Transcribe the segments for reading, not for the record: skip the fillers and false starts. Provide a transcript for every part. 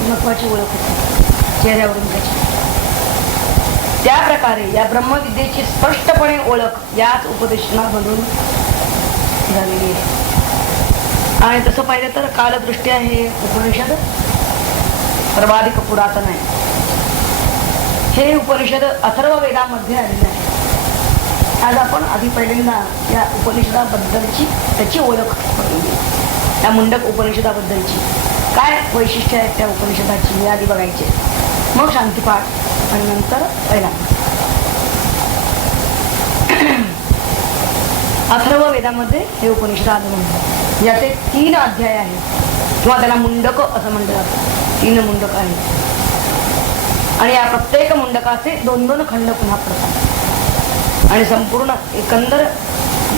व्यक्तिमत्वाची ओळख होती चेहऱ्यावरून त्याची. त्या प्रकारे या ब्रह्मविद्येची स्पष्टपणे ओळख याच उपदेशनामधून झालेली आहे. आणि तसं पाहिलं तर कालदृष्ट्या हे उपनिषद सर्वाधिक पुरातन आहे. हे उपनिषद अथर्व वेदामध्ये आलेले आहे. आज आपण आधी पहिल्यांदा या उपनिषदाबद्दलची त्याची ओळख करून घेऊ. त्या मुंडक उपनिषदाबद्दलची काय वैशिष्ट्य आहेत त्या उपनिषदाची हे आधी बघायचे, मग शांतीपाठ आणि नंतर पहिला. अथर्व वेदामध्ये हे उपनिषद आलं म्हणतात. याचे 3 अध्याय आहेत किंवा त्याला मुंडक असं म्हटलं जातं. 3 मुंडक आहेत आणि या प्रत्येक मुंडकाचे 2-2 खंड पुन्हा पडतात. आणि संपूर्ण एकंदर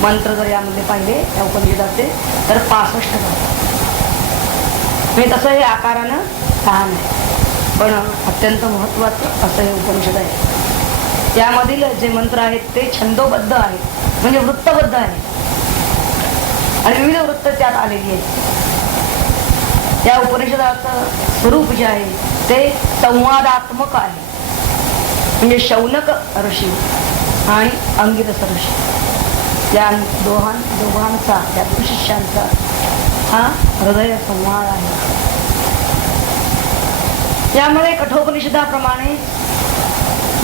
मंत्र जर यामध्ये पाहिले या उपनिषदाचे तर 65 जातात. म्हणजे तसं हे आकारानं लहान आहे पण अत्यंत महत्त्वाचं असं हे उपनिषद आहे. यामधील जे मंत्र आहेत ते छंदोबद्ध आहेत, म्हणजे वृत्तबद्ध आहे आणि विविध वृत्त त्यात आलेली आहेत. या उपनिषदाचं स्वरूप जे आहे ते संवादात्मक आहे. म्हणजे शौनक ऋषी आणि अंगिरस ऋषी या दोघांचा या शिष्यांचा हा हृदय संवाद आहे. यामध्ये कठोपनिषदाप्रमाणे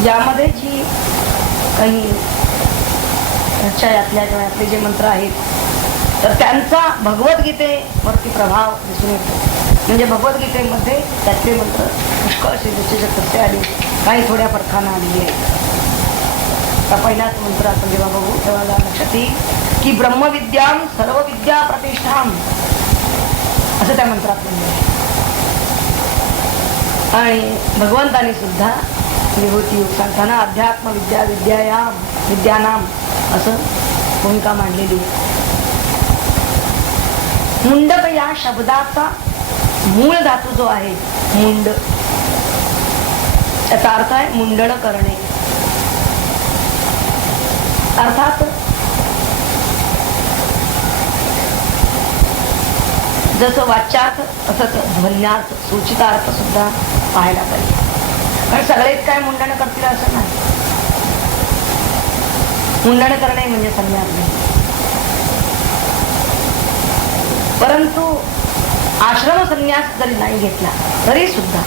यामध्ये जी काही यातल्या किंवा यातले जे मंत्र आहेत तर त्यांचा भगवद्गीतेवरती प्रभाव दिसून येतो. म्हणजे भगवद्गीतेमध्ये त्यातले मंत्र पुष्कळ असे कसे आले, काही थोड्या फरकानं आलेली आहेत. आता पहिलाच मंत्र आपण जेव्हा बघू तेव्हा लक्षात येईल की ब्रह्मविद्याम सर्व विद्या प्रतिष्ठाम असं त्या मंत्रात म्हणलं आहे. आणि भगवंतांनी सुद्धा विभूती योग सांगताना अध्यात्म विद्या विद्यानाम असं भूमिका मांडलेली आहे. मुंडक या शब्दाचा मूळ धातू जो आहे मुंड, त्याचा अर्थ आहे मुंडण करणे. अर्थात जसं वाच्यार्थ तसंच ध्वन्यार्थ सूचितार्थ सुद्धा पाहायला पाहिजे. कारण सगळेच काय मुंडण करतील असं नाही. मुंडण करणे म्हणजे संन्यास नाही. परंतु आश्रम संन्यास जरी नाही घेतला तरी सुद्धा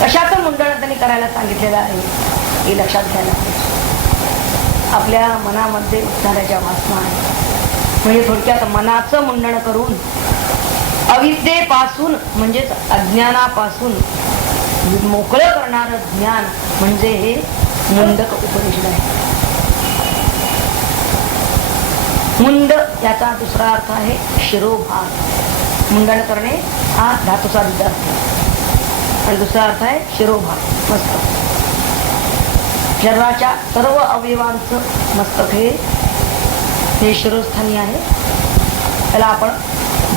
कशाचं मुंडण त्यांनी करायला सांगितलेलं आहे हे लक्षात घ्यायला पाहिजे. आपल्या मनामध्ये उठणाऱ्या ज्या वासना आहेत म्हणजे थोडक्यात मनाचं मुंडण करून अविद्येपासून म्हणजेच अज्ञानापासून मोकळं करणारं ज्ञान म्हणजे हे मुंडक उपनिषद आहे. मुंड याचा दुसरा अर्थ आहे शिरोभाग. मुंडन करणे हा धातूचा अर्थ आणि दुसरा अर्थ आहे शिरोभाग, मस्तक. शरीराच्या सर्व अवयवांचं मस्तक हे शिरोस्थानी आहे. त्याला आपण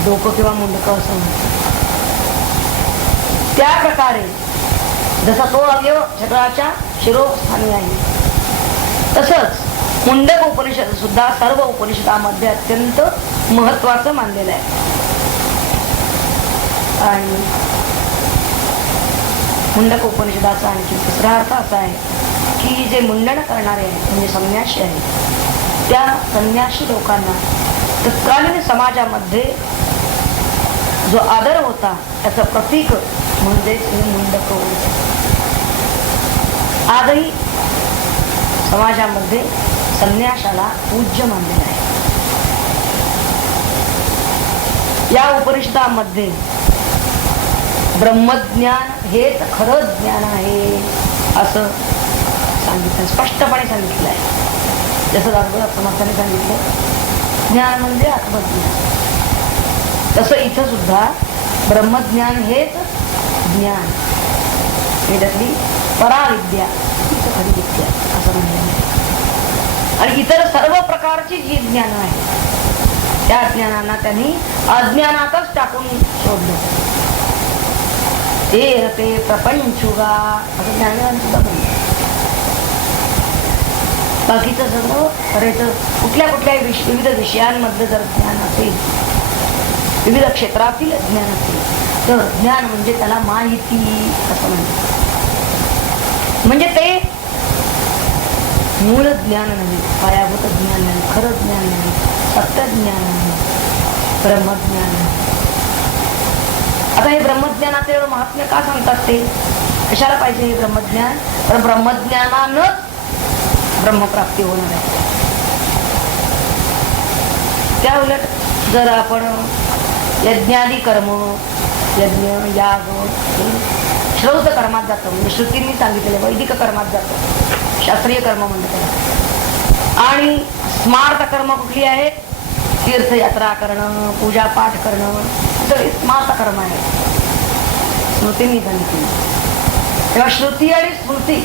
डोकं किंवा मुंडकं असं म्हणतो. त्या प्रकारे जसा तो अवयव शरीराच्या शिरोस्थानी आहे तसंच मुंडक उपनिषद सुद्धा सर्व उपनिषदामध्ये अत्यंत महत्वाचं मानलेलं आहे. आणि मुंडक उपनिषदाचा आणखी दुसरा अर्थ असा आहे की जे मुंडन करणारे आहेत म्हणजे संन्यासी आहेत त्या संन्यासी लोकांना तत्कालीन समाजामध्ये जो आदर होता त्याचं प्रतीक म्हणजेच हे मुंडक होते. आजही समाजामध्ये संन्यासाला पूज्य मानलेलं आहे. या उपनिषदामध्ये ब्रह्मज्ञान हेच खरं ज्ञान आहे असं सांगितलं, स्पष्टपणे सांगितलं आहे. जसं दासबोधात समर्थाने सांगितलं ज्ञान म्हणजे आत्मज्ञान, तसं इथं सुद्धा ब्रह्मज्ञान हेच ज्ञान, त्यातली पराविद्या हीच खरी विद्या असं म्हणलं. आणि इतर सर्व प्रकारची जी ज्ञान आहे त्या ज्ञानांना त्यांनी अज्ञानातच टाकून सोडलं. ते प्रपंचुगा असं ज्ञान सुद्धा म्हणलं. बाकीचं सगळं करायचं कुठल्या विविध विषयांमध्ये जर ज्ञान असेल, विविध क्षेत्रातील ज्ञान असेल तर ज्ञान म्हणजे त्याला माहिती असं म्हणतात. म्हणजे ते मूळ ज्ञान नाही, पायाभूत ज्ञान नाही, खरं ज्ञान नाही, सत्य ज्ञान नाही, ब्रह्मज्ञान नाही. आता हे ब्रह्मज्ञानाचे एवढं महात्म्य का सांगतात? ते कशाला पाहिजे हे ब्रह्मज्ञान? तर ब्रह्मज्ञानानंच ब्रह्मप्राप्ती होणार आहे. त्या उलट जर आपण यज्ञादी कर्म, यज्ञ, याग, श्रौत कर्मात जातो, म्हणजे श्रुतींनी सांगितलेलं वैदिक कर्मात जातो, शास्त्रीय कर्म म्हणतात त्याला. आणि स्मार्त कर्म कुठली आहेत? तीर्थयात्रा करणं, पूजा पाठ करणं, तर स्मार्त कर्म आहे, स्मृतींनी सांगितली. तेव्हा श्रुती आणि स्मृती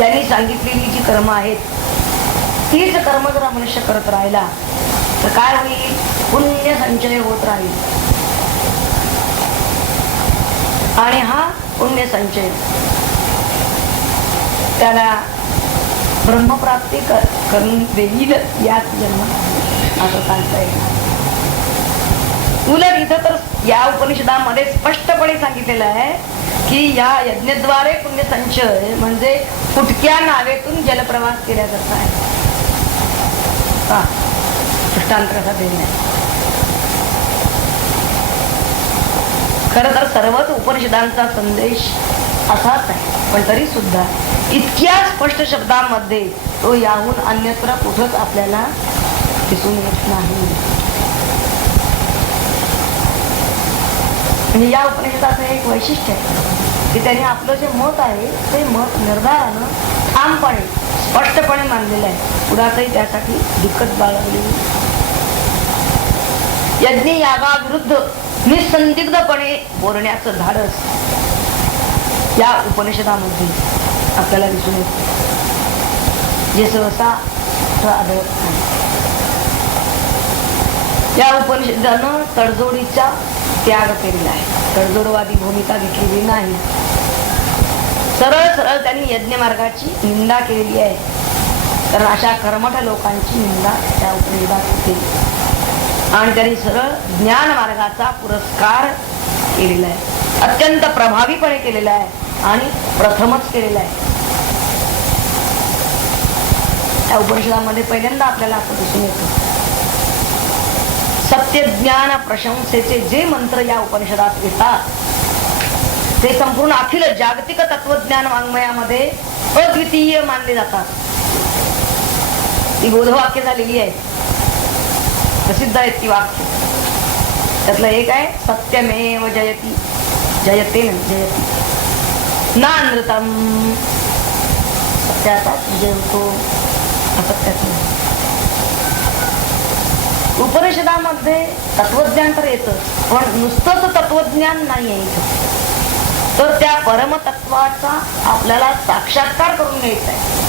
यांनी सांगितलेली जी कर्म आहेत तीच कर्म जर मनुष्य करत राहिला तर काय होईल? पुण्य संचय होत राहील. आणि हा पुण्य संचय त्याला ब्रह्मप्राप्ती करून देईल याच जन्मात, असं सांगता येईल. उलट इथं तर या उपनिषदामध्ये स्पष्टपणे सांगितलेलं आहे की या यज्ञद्वारे पुण्य संचय म्हणजे फुटक्या नावेतून जलप्रवास केल्यासारखा आहे. दृष्टांत कसा देणे. खरं तर सर्वच उपनिषदांचा संदेश असाच आहे, पण तरी सुद्धा इतक्या स्पष्ट शब्दांमध्ये तो याहून अन्यत्र कुठंच आपल्याला दिसून येत नाही. म्हणजे या उपनिषदाचं एक वैशिष्ट्य आहे की त्याने आपलं जे मत आहे ते मत निर्धारानं ठामपणे स्पष्टपणे मानलेलं आहे. पुढातही त्यासाठी दिक्कत बाळगली. यज्ञ यागाविरुद्ध निसंदिग्धपणे बोलण्याचं धाडस या उपनिषदामध्ये आपल्याला दिसून येते, जे सहसा आढळत नाही. या उपनिषदानं तडजोडीचा त्याग केलेला आहे, तडजोडवादी भूमिका घेतलेली नाही. सरळ सरळ त्यांनी यज्ञ मार्गाची निंदा केलेली आहे, कारण अशा कर्मठ लोकांची निंदा त्या उपनिषदात होते. आणि त्यांनी सरळ ज्ञान मार्गाचा पुरस्कार केलेला आहे, अत्यंत प्रभावीपणे केलेला आहे आणि प्रथमच केलेला आहे. त्या उपनिषदामध्ये पहिल्यांदा आपल्याला असं दिसून येतं, सत्य ज्ञान प्रशंसेचे जे मंत्र या उपनिषदात येतात ते संपूर्ण अखिल जागतिक तत्वज्ञान वाङ्मयामध्ये अद्वितीय मानले जातात. ही बोधवाक्य झालेली आहे, प्रसिद्ध आहेत ती वाक्य. त्यातलं एक आहे सत्यमेव जयती, जयते जयती नानृतम. सत्याचाच विजय होतो, असत्याचा नाही. उपनिषदामध्ये तत्वज्ञान तर येतं, पण नुसतंच तत्वज्ञान नाही आहे इथं. तर त्या परमतत्वाचा आपल्याला साक्षात्कार करून घ्यायचा आहे.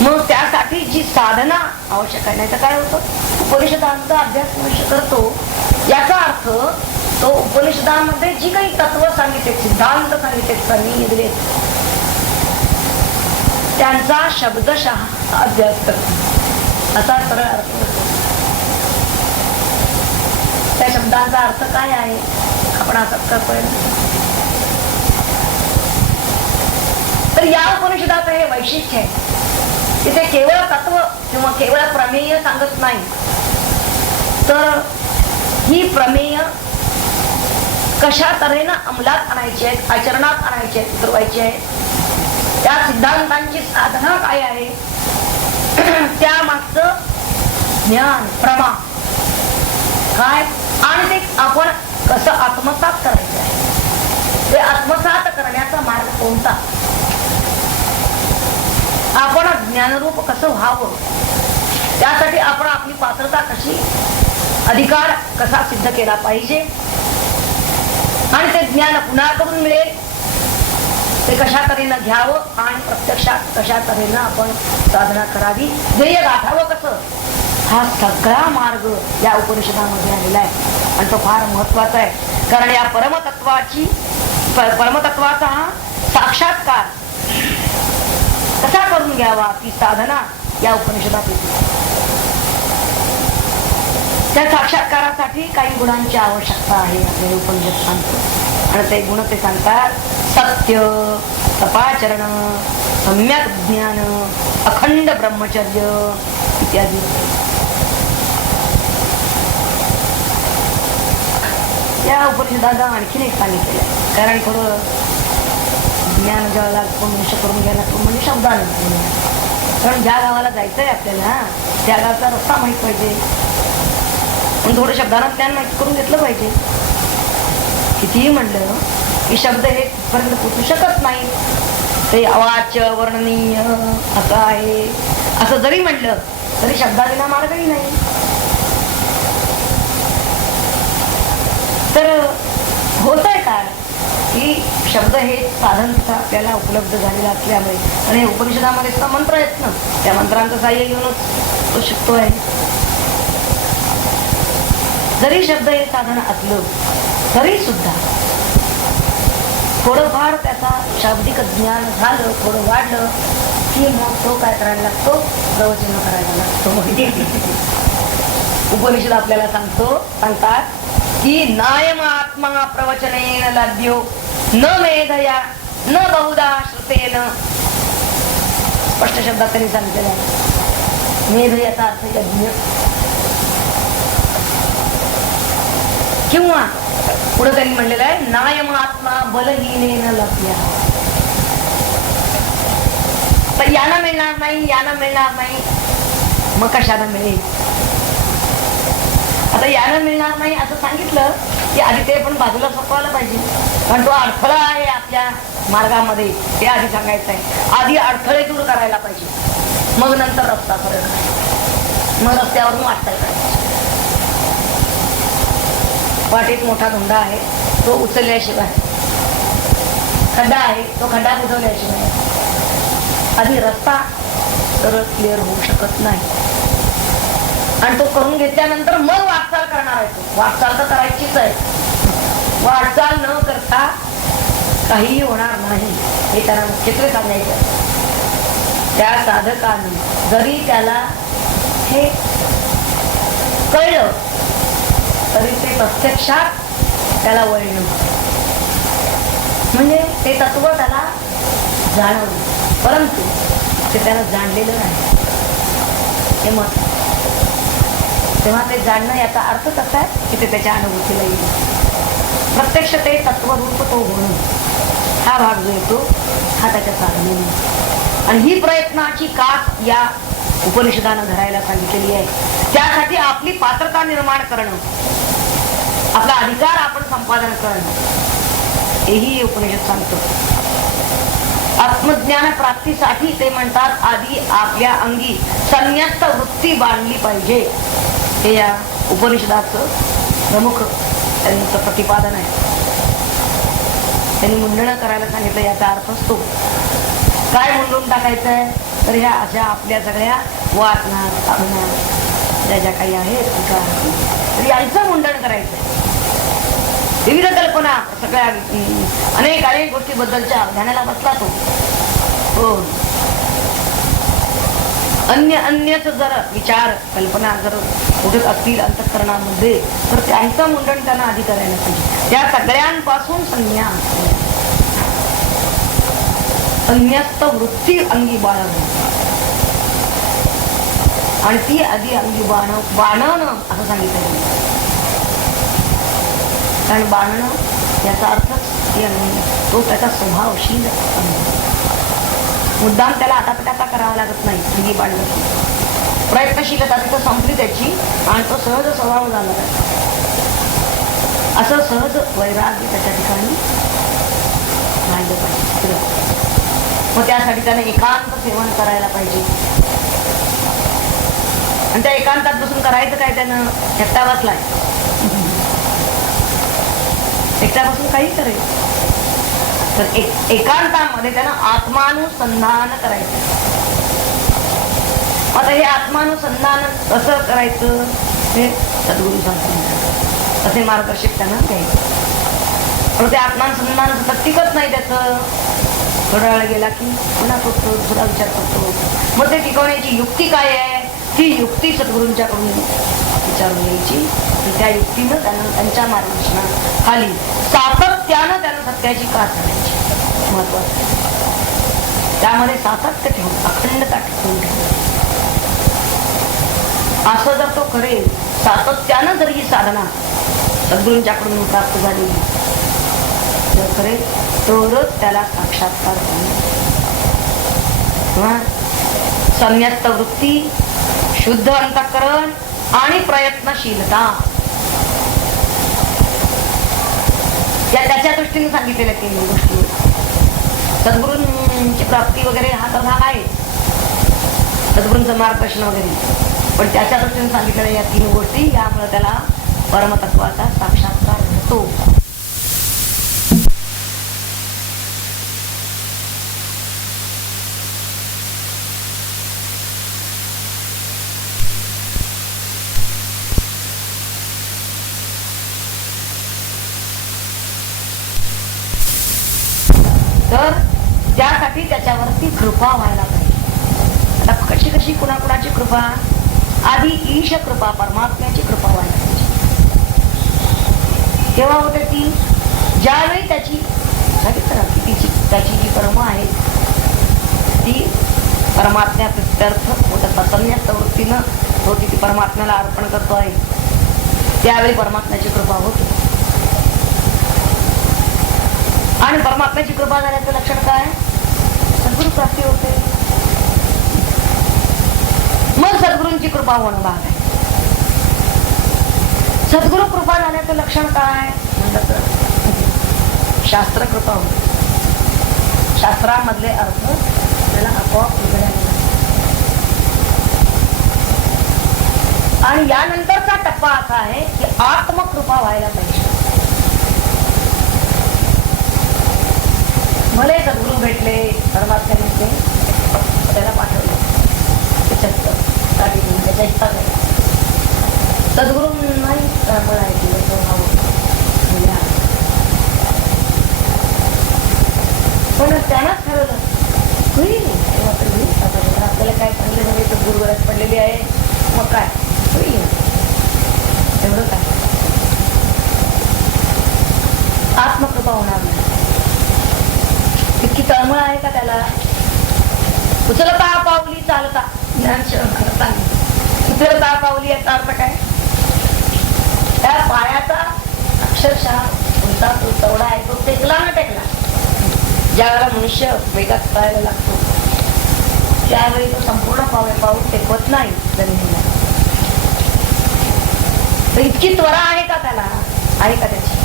मग त्यासाठी जी साधना आवश्यक आहे, नाही तर काय होतं, उपनिषदांचा अभ्यास मनुष्य करतो याचा अर्थ तो उपनिषदांमध्ये जी काही तत्व सांगितले, सिद्धांत सांगितले, प्रमेय दिले, त्यांचा शब्दशः अभ्यास करतो असा सरळ अर्थ होतो. त्या शब्दांचा अर्थ काय आहे आपण आतापर्यंत. तर या उपनिषदाचं हे वैशिष्ट्य आहे, तिथे केवळ तत्व किंवा केवळ प्रमेय सांगत नाही, तर ही प्रमेय कशा तऱ्हेनं अंमलात आणायची आहेत, आचरणात आणायची आहेत, उतरवायची आहे, त्या सिद्धांतांची साधना काय आहे, त्यामागचं ज्ञान प्रमा काय आणि ते आपण कसं आत्मसात करायचं आहे, ते आत्मसात करण्याचा मार्ग कोणता, आपण ज्ञानरूप कसं व्हावं, त्यासाठी आपण आपली पात्रता कशी, अधिकार कसा सिद्ध केला पाहिजे आणि ते ज्ञान कुणाकडून मिळेल, ते कशा तऱ्हेनं घ्यावं आणि प्रत्यक्षात कशा तऱ्हेनं आपण साधना करावी, ध्येय गाठावं कसं, हा सगळा मार्ग या उपनिषदामध्ये आलेला आहे. आणि तो फार महत्वाचा आहे, कारण या परमतत्वाचा हा साक्षात्कार कसा करून घ्यावा, ती साधना या उपनिषदात येते. त्या साक्षात्कारासाठी काही गुणांची आवश्यकता आहे आपल्याला उपनिषद सांगतो. आणि ते गुण ते सांगतात सत्य, तपाचरण, सम्यक ज्ञान, अखंड ब्रह्मचर्य इत्यादी. या उपनिषदाचा आणखीन एक सांगितलेलं आहे. कारण थोडं ज्ञान जेव्हा मनुष्य करून घ्यायला तो म्हणजे शब्दानं. कारण ज्या गावाला जायचंय आपल्याला त्या गावचा रस्ता माहीत पाहिजे. पण थोडं शब्दानं ज्ञान माहीत करून घेतलं पाहिजे. कितीही म्हणलं की शब्द हे तिथपर्यंत पोचू शकत नाही. ते अवाच्य वर्णनीय असं आहे असं जरी म्हणलं तरी शब्दाविना मार्गही नाही. तर होत आहे काय की शब्द हे साधन तिथं आपल्याला उपलब्ध झालेलं असल्यामुळे आणि उपनिषदामध्ये सुद्धा मंत्र आहेत ना, त्या मंत्रांचं सहाय्य घेऊनच तो शिकतो आहे. जरी शब्द हे साधन असलं तरी सुद्धा थोडंफार त्याचा शाब्दिक ज्ञान झालं, थोडं वाढलं की मग तो काय करायला लागतो, प्रवचन करायला लागतो. उपनिषद आपल्याला सांगतात की नायम आत्मा प्रवचनेन लभ्यो न मेधया न बहुधा श्रुतेन. स्पष्ट शब्दात त्यांनी सांगितलेलं आहे. मेध याचा अर्थ यज्ञ किंवा पुढे त्यांनी म्हणलेलं आहे नायम आत्मा बलहीनेन लभ्या. तर यानं मिळणार नाही, यानं मिळणार नाही, मग कशानं मिळेल. आता यानं मिळणार नाही असं सांगितलं की आधी ते पण बाजूला सोपवायला पाहिजे. कारण तो अडथळा आहे आपल्या मार्गामध्ये ते आधी सांगायचं आहे. आधी अडथळे दूर करायला पाहिजे, मग नंतर रस्ता फरक, मग रस्त्यावरून वाटता येईल. वाटेत मोठा धोंडा आहे तो उचलल्याशिवाय, खड्डा आहे तो खड्डा बुजवल्याशिवाय आधी रस्ता तर क्लिअर होऊ शकत नाही. आणि तो करून घेतल्यानंतर मग वाटचाल करणार आहे. तो वाटचाल तर करायचीच आहे. वाटचाल न करता काहीही होणार नाही हे त्याला मुख्यत्वे सांगायचं. त्या साधकाने जरी त्याला हे कळलं तरी ते प्रत्यक्षात त्याला वळणं म्हणजे ते तत्व त्याला जाणवलं, परंतु ते त्यानं जाणलेलं नाही हे मत. तेव्हा ते जाणणं याचा अर्थ कसा आहे की ते त्याच्या अनुभूतीला येईल. प्रत्यक्ष ते तत्वरूप तो होणं हा भाग जो येतो हा त्याच्या साधनेने. आणि ही प्रयत्नाची कास या उपनिषदानं धरायला सांगितलेली आहे. त्यासाठी आपली पात्रता निर्माण करणं, आपला अधिकार आपण संपादन करणं हेही उपनिषद सांगतो. आत्मज्ञान प्राप्तीसाठी ते म्हणतात आधी आपल्या अंगी संन्यस्त वृत्ती बांधली पाहिजे. हे या उपनिषदाचं प्रमुख त्यांचं प्रतिपादन आहे. त्यांनी मुंडण करायला सांगितलं. याचा अर्थ असतो काय मुंडून टाकायचं आहे तर ह्या अशा आपल्या सगळ्या वासना साधना ज्या ज्या काही आहेत तर यांचं मुंडण करायचं आहे. विविध कल्पना सगळ्या अनेक गोष्टीबद्दलच्या ध्यानाला बसला तो. हो, अन्यच जर विचार कल्पना जर उठत असतील अंतःकरणामध्ये तर त्यांचं मुंडन त्यांना आधी करायला पाहिजे. त्या सगळ्यांपासून संन्यास, संन्यस्त वृत्ती अंगी बाळगणं आणि ती आधी अंगी बाणवणं असं सांगितलं. कारण बाणणं याचा अर्थच तो त्याचा स्वभावशील मुद्दाम त्याला आटापटाटा करावा लागत नाही. अंगी बांधलं प्रयत्नशीलता तिथं संपली त्याची आणि तो सहज स्वभाव झाला. असं सहज वैराग्य त्याच्या ठिकाणी राहिलं पाहिजे. मग त्यासाठी त्याने एकांत सेवन करायला पाहिजे. आणि त्या एकांतात बसून करायचं काय, त्यानं एकटा बसलाय, एकटा बसून काही करायचं तर एकांतामध्ये त्यानं आत्मानुसंधान करायचं. आता हे आत्मानुसंधान कसं करायचं हे सद्गुरू सांगतात. असे मार्गदर्शक त्यांना घ्यायचं. पण ते आत्मानुसंधान सतत टिकत नाही. त्याचं थोडा वेळ गेला की पुन्हा करतो, थोडा विचार करतो. मग ते टिकवण्याची युक्ती काय आहे ती युक्ती सद्गुरूंच्याकडून विचारून घ्यायची आणि त्या युक्तीनं त्यांना त्यांच्या मार्गदर्शनाखाली सातत्यानं त्यांना सत्याची कास करायची. महत्वाचं त्यामध्ये सातत्य ठेवून अखंडता टिकवून ठेवून असं जर तो करेल, सातत्यानं जर ही साधना सद्गुरूंच्याकडून प्राप्त झाली जर करेल तरच त्याला साक्षात्कार होईल. संन्यस्त वृत्ती, शुद्ध अंतःकरण आणि प्रयत्नशीलता या त्याच्या दृष्टीने सांगितलेल्या तीन गोष्टी. सद्गुरूंची प्राप्ती वगैरे हा तर भाग आहे, सद्गुरूंचं मार्गदर्शन वगैरे, पण त्याच्या दृष्टीने सांगितलेल्या या तीन गोष्टी यामुळे त्याला परमतत्वाचा साक्षात्कार होतो. तर त्यासाठी त्याच्यावरती कृपा व्हायला पाहिजे. आता कशी कशी कुणाकुणाची कृपा? आधी ईश कृपा, परमात्म्याची कृपा व्हायला पाहिजे. केव्हा होते ती? ज्यावेळी त्याची त्याची जी कर्म आहे ती परमात्म्या प्रित्यर्थ होत संन्यस्त वृत्तीनं होती, ती परमात्म्याला अर्पण करतो आहे, त्यावेळी परमात्म्याची कृपा होते. आणि परमात्म्याची कृपा झाल्याचं लक्षण काय? सद्गुरु प्राप्ती होते. मग सद्गुरूंची कृपा होणं भाग आहे. सद्गुरु कृपा झाल्याचं लक्षण काय म्हणलं तर शास्त्र कृपा होते. शास्त्रामधले अर्थ त्याला आपोआप उघडायला. आणि यानंतरचा टप्पा असा आहे की आत्मकृपा व्हायला पाहिजे. भले सद्गुरू भेटले, परमात्म्याने त्याला पाठवलं त्याच्या इच्छा झाली. सद्गुरू नाही पण त्यानंच ठरवलं होईल आपल्याला काय चांगले झाले, सद्गुरू गरज पडलेली आहे, मग काय होईल एवढं काय. आत्मकृपा होणार नाही. इतकी तळमळ आहे का त्याला? उचलता पावली चालता ज्ञान करता उचलता पावली याचा अर्थ काय? त्या पायाचा अक्षरशः उंचा तो चवडा आहे, तो टेकला ना टेकला. ज्यावेळेला मनुष्य वेगात पळायला लागतो त्यावेळी तो संपूर्ण पाऊल टेकवत नाही जमिनीला. तर इतकी त्वरा आहे का त्याला? आहे का त्याची?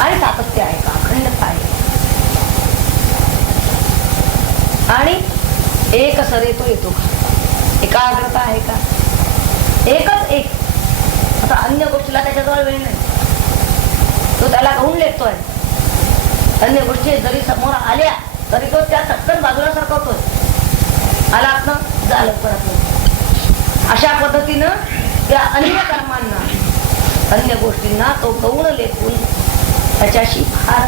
आणि सातत्य आहे का? अखंडता आहे. आणि एक सरे तो येतो का? एकाग्रता आहे का? एकच एक. आता अन्य गोष्टीला त्याच्याजवळ वेळ नाही, तो त्याला घेऊन लेखतोय. अन्य गोष्टी जरी समोर आल्या तरी तो त्या चटकन बाजूला सरकवतोय. आला आपण झालं परत. अशा पद्धतीनं त्या अन्य कर्मांना, अन्य गोष्टींना तो गौण लेखून त्याच्याशी फार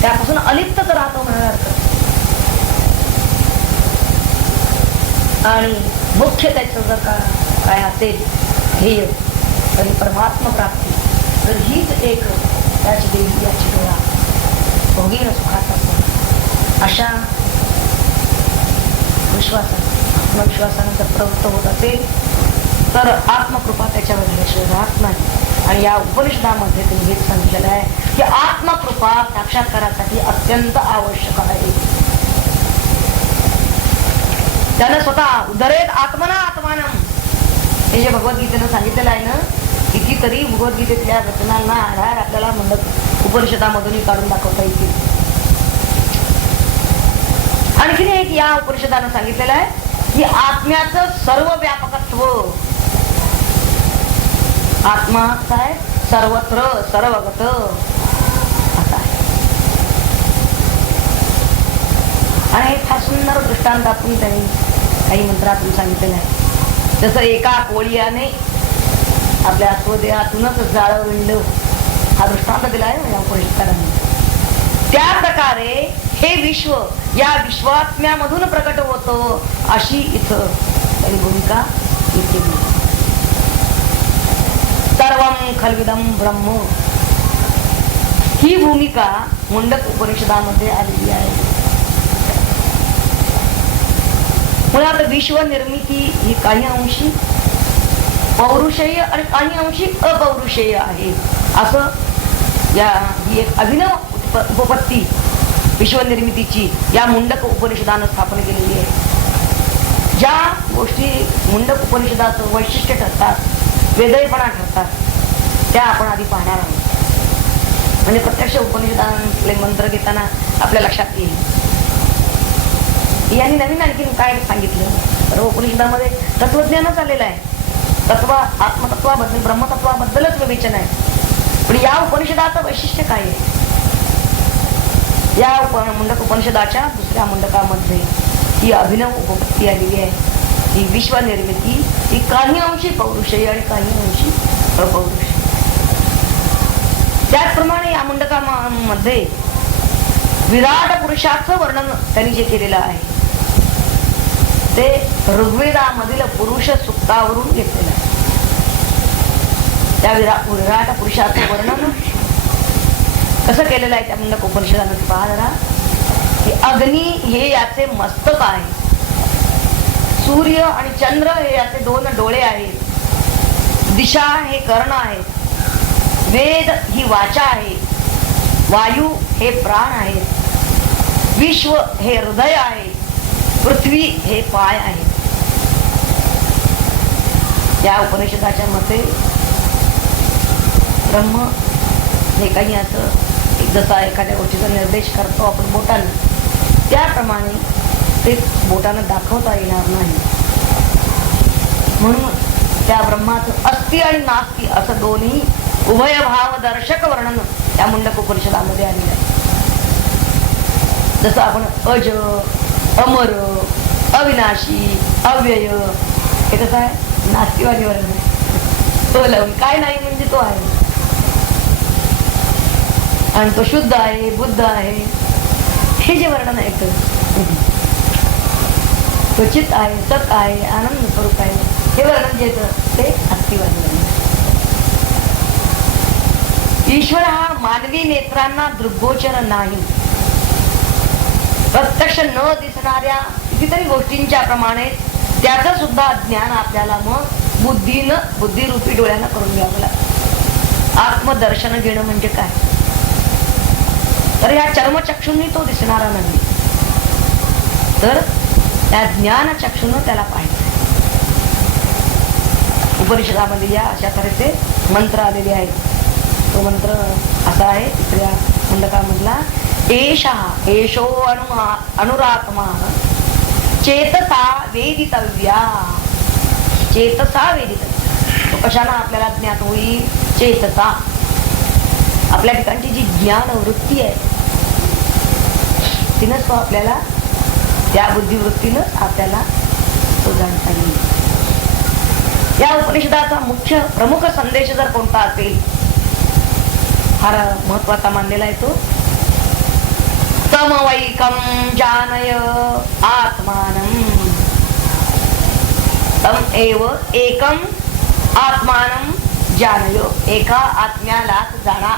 त्यापासून अलिप्तच राहतो म्हणायला. आणि मुख्य त्याचं जर का काय असेल ध्येय तरी परमात्मा प्राप्ती, तर हीच एक त्याची देवी याची डोळा भोगीन सुखाचा अशा आत्मविश्वासानं जर प्रवृत्त होत असेल तर आत्मकृपा त्याच्यावर झाल्याशिवाय राहत नाही. आणि या उपनिषदामध्ये तुम्ही हेच सांगितलेलं आहे की आत्मकृपा साक्षात्कारासाठी अत्यंत आवश्यक आहे. त्यानं स्वतः उदरेत आत्मना आत्मानम हे जे भगवद्गीतेनं सांगितलेलं आहे ना, कितीतरी भगवद्गीतेतल्या वचनांना आधार आपल्याला म्हणत उपनिषदामधूनही काढून दाखवता येतील. आणखीन एक या उपनिषदानं सांगितलेलं आहे की आत्म्याचं सर्व व्यापकत्व. आत्मा काय? सर्वत्र सर्वगत असा आहे. आणि फार सुंदर दृष्टांत आपण त्यांनी काही मंत्रातून सांगितलेलं आहे. जसं एका कोळीयाने आपल्या स्वदेहातूनच जाळं विणलं, हा दृष्टांत दिला आहे या उपनिषदाने. त्या प्रकारे हे विश्व या विश्वात्म्यामधून प्रकट होतं, अशी इथं त्यांनी भूमिका घेतली. सर्वं खल्विदं ब्रह्म, ही भूमिका मुंडक उपनिषदामध्ये आलेली आहे. मुळात विश्व निर्मिती ही काही अंशी पौरुषेय आणि काही अंशी अपौरुषेय आहे, असं ही एक अभिनव उपपत्ती विश्वनिर्मितीची या मुंडक उपनिषदानं स्थापन केलेली आहे. ज्या गोष्टी मुंडक उपनिषदाचं वैशिष्ट्य ठरतात, वेगळेपणा ठरतात, त्या आपण आधी पाहणार आहोत. म्हणजे प्रत्यक्ष उपनिषदांतले मंत्र घेताना आपल्या लक्षात येईल. यांनी नवीन आणखीन काय सांगितलं तर उपनिषदामध्ये तत्वज्ञानच आलेलं आहे. आत्मतत्वाबद्दल ब्रह्मतत्वाबद्दलच विवेचन आहे. पण या उपनिषदाचं वैशिष्ट्य काय आहे? या मुंडक उपनिषदाच्या दुसऱ्या मुंडकामध्ये ही अभिनव उपपत्ती आलेली आहे. ही विश्वनिर्मिती ही काही अंशी पौरुषेय आणि काही अंशी अपौरुषेय. त्याचप्रमाणे या मुंडकामध्ये विराट पुरुषाचं वर्णन त्यांनी जे केलेलं आहे ते ऋग्वेदामधील पुरुष सूक्तावरून घेतलेलं आहे. त्या विराट पुरुषाचं वर्णन कसं केलेलं आहे त्या मुंडक उपनिषदामध्ये पहा जरा. की अग्नी हे याचे मस्तक आहे, सूर्य आणि चंद्र हे याचे दोन डोळे आहेत, दिशा हे कर्ण आहेत, वेद ही वाचा आहे, वायू हे प्राण आहे, विश्व हे हृदय आहे, पृथ्वी हे पाय आहे. या उपनिषदाच्या मते ब्रह्म हे काही असं जसा एखाद्या गोष्टीचा निर्देश करतो आपण बोटानं, त्याप्रमाणे ते बोटानं दाखवता येणार नाही. म्हणून त्या ब्रह्माचं अस्ति आणि नास्ति असं दोन्ही उभय भाव दर्शक वर्णन त्या मुंडक उपनिषदामध्ये आलेलं आहे. जसं आपण अज, अमर, अविनाशी, अव्यय हे कसं आहे नास्तिवादी वर्णन. तो लावून काय नाही म्हणजे तो आहे, आणि तो शुद्ध आहे, बुद्ध आहे, हे जे वर्णन आहे तो चित आहे, सत आहे, आनंद स्वरूप आहे, हे वर्णन जे ते अस्तिवादी वर्णन. ईश्वर हा मानवी नेत्रांना दृग्गोचर नाही. प्रत्यक्ष न दिसणाऱ्या कितीतरी गोष्टींच्या प्रमाणे त्याचं सुद्धा ज्ञान आपल्याला मग बुद्धिरूपी डोळ्यानं करून घ्यावं लागतं. आत्मदर्शन घेणं म्हणजे काय तर या चर्मचक्षूंनी तो दिसणारा नाही, तर त्या ज्ञान चक्षून त्याला पाहायचं. उपनिषदामध्ये या अशा तऱ्हेचे मंत्र आलेले आहेत. तो मंत्र असा आहे तिसऱ्या मुंडकामधला. एषो अनुरात्मा चेतसा वेदितव्या. चेतसा वेदितव्या, तो कशाला आपल्याला ज्ञात होईल? चेतसा, आपल्या ठिकाणची जी ज्ञान वृत्ती आहे तिनंच तो आपल्याला, त्या बुद्धिवृत्तीनं आपल्याला तो जाणता येईल. या उपनिषदाचा मुख्य प्रमुख संदेश जर कोणता असेल, फार महत्वाचा मानलेला आहे तो, तमवैकं जानय आत्मानं. तम एव एकम आत्मानं जानय, एका आत्म्यालाच जाणा.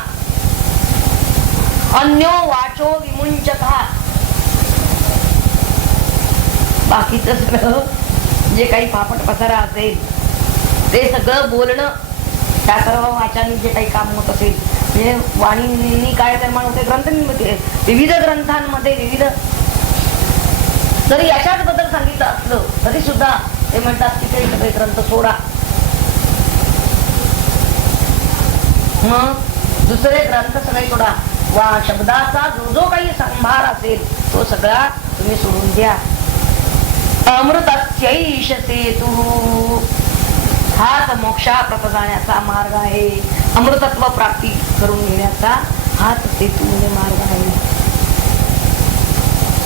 अन्यो वाचो विमुंचता, बाकीचं सगळं जे काही पापट पसारा असेल ते सगळं बोलणं, त्या सर्व वाचांनी जे काही काम होत असेल, म्हणजे वाणींनी काय निर्माण होते, ग्रंथांमध्ये, विविध ग्रंथांमध्ये विविध जरी याच्याच बद्दल सांगितलं असलं तरी सुद्धा ते म्हणतात की ते सगळे ग्रंथ सोडा, मग दुसरे ग्रंथ सगळे सोडा, वा शब्दाचा जो जो काही संभार असेल तो सगळा तुम्ही सोडून द्या. अमृतस्यैष सेतु, हाच मोक्षाप्रत जाण्याचा मार्ग आहे. अमृतत्व प्राप्ती करून घेण्याचा हाच सेतू म्हणजे मार्ग आहे.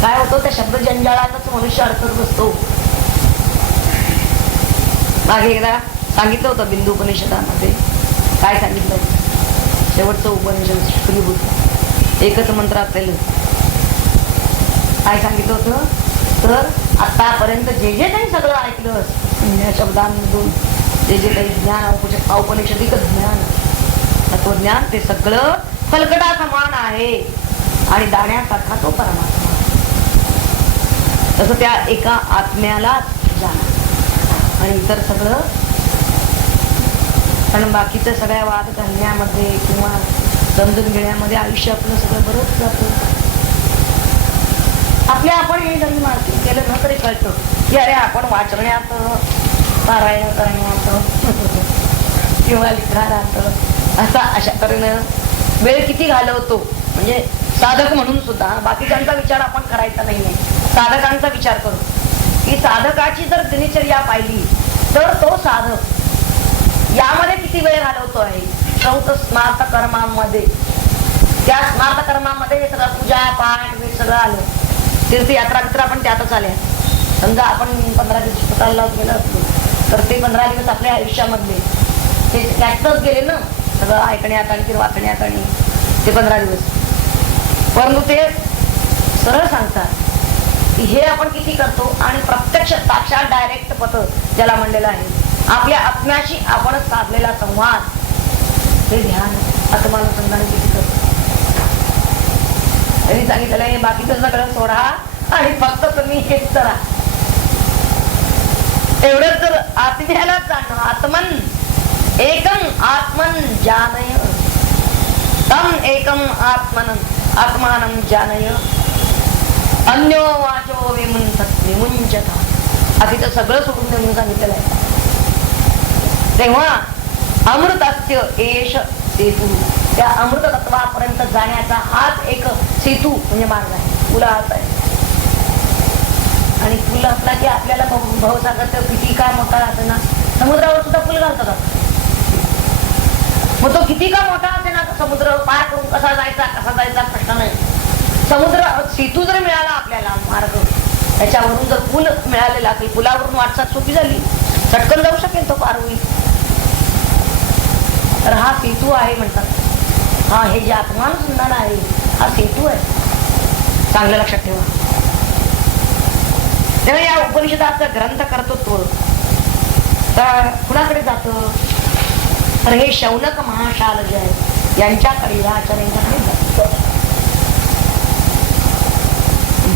काय होतं, त्या शब्द जंजाळातच मनुष्य अडकत बसतो. मागे एकदा सांगितलं होतं बिंदू उपनिषदामध्ये. काय सांगितलं? शेवटचं उपनिषद श्रीभूत एकच मंत्र असलेलं काय सांगितलं होतं? तर आतापर्यंत जे जे काही सगळं ऐकलं या शब्दांमधून, जे जे काही ज्ञान, औपनिषदिक ज्ञान, तत्वज्ञान, ते सगळं फलकटा समान आहे आणि दाण्यासारखा तो परमात्मा. तसं त्या एका आत्म्यालाच जाणार आणि इतर सगळं, कारण बाकीच्या सगळ्या वाद घालण्यामध्ये किंवा समजून घेण्यामध्ये आयुष्य आपलं सगळं बरंच जातं. आपल्या आपण हे जरी मार्किंग केलं ना तरी कळतं की अरे आपण वाचण्यात, पारायण करण्यात किंवा लिखाणात अशा तऱ्हेनं वेळ किती घालवतो. म्हणजे साधक म्हणून सुद्धा बाकीच्यांचा विचार आपण करायचा नाहीये, साधकांचा विचार करू की साधकाची जर दिनचर्या पाहिली तर तो साधक यामध्ये किती वेळ घालवतो आहे. श्रौत स्मार्त कर्मामध्ये, त्या स्मार्त कर्मामध्ये हे सगळं पूजा पाठ हे सगळं आलं. तीर्थयात्रा मित्र आपण त्यातच आल्या. समजा आपण 15 दिवस स्वतःला गेलो असतो तर ते 15 दिवस आपल्या आयुष्यामधले ते त्यातच गेले ना, सगळं ऐकण्यात आणि वाचण्यात आणि ते 15 दिवस. परंतु ते सरळ सांगतात की हे आपण किती करतो आणि प्रत्यक्ष साक्षात डायरेक्ट पथ ज्याला म्हणलेलं आहे, आपल्या आत्म्याशी आपण साधलेला संवाद, हे ध्यान आत्मानुसंधान किती करतो. त्यांनी सांगितलेलं आहे बाकीचं सगळं सोडा आणि फक्त तुम्ही हेच करा. एवढंच तर आत्म्याला जाणं. आत्मन एकम आत्मन जानय, तम एकम आत्मन आत्मानं जानय, अन्यो वाचो विमुंचता. बाकीचं सगळं सोडून देऊन सांगितलेलं आहे. तेव्हा अमृतस्य एष सेतू, त्या अमृत तत्वापर्यंत जाण्याचा हाच एक सेतू म्हणजे मार्ग आहे, पुला हाच आहे. आणि पूल असला की आपल्याला भावसागर किती काय मोठा राहतो ना, समुद्रावर सुद्धा पूल घालतात. मग तो किती का मोठा असे ना, समुद्र पार करून कसा जायचा प्रश्न नाही. समुद्र सेतू जर मिळाला आपल्याला मार्ग, त्याच्यावरून जर पूल मिळालेला असेल, पुलावरून वाटचाल सोपी झाली, चटकन जाऊ शकेल, तो पार होईल. तर हा सेतू आहे म्हणतात. हा हे जे आत्मानुसंधान आहे हा सेतू आहे. चांगलं लक्षात ठेवा. तेव्हा या उपनिषदाचा ग्रंथ कर्तृत्व तर कुणाकडे जात, तर हे शौनक महाशाल जे आहे यांच्याकडे, या आचार्यांच्याकडे जात.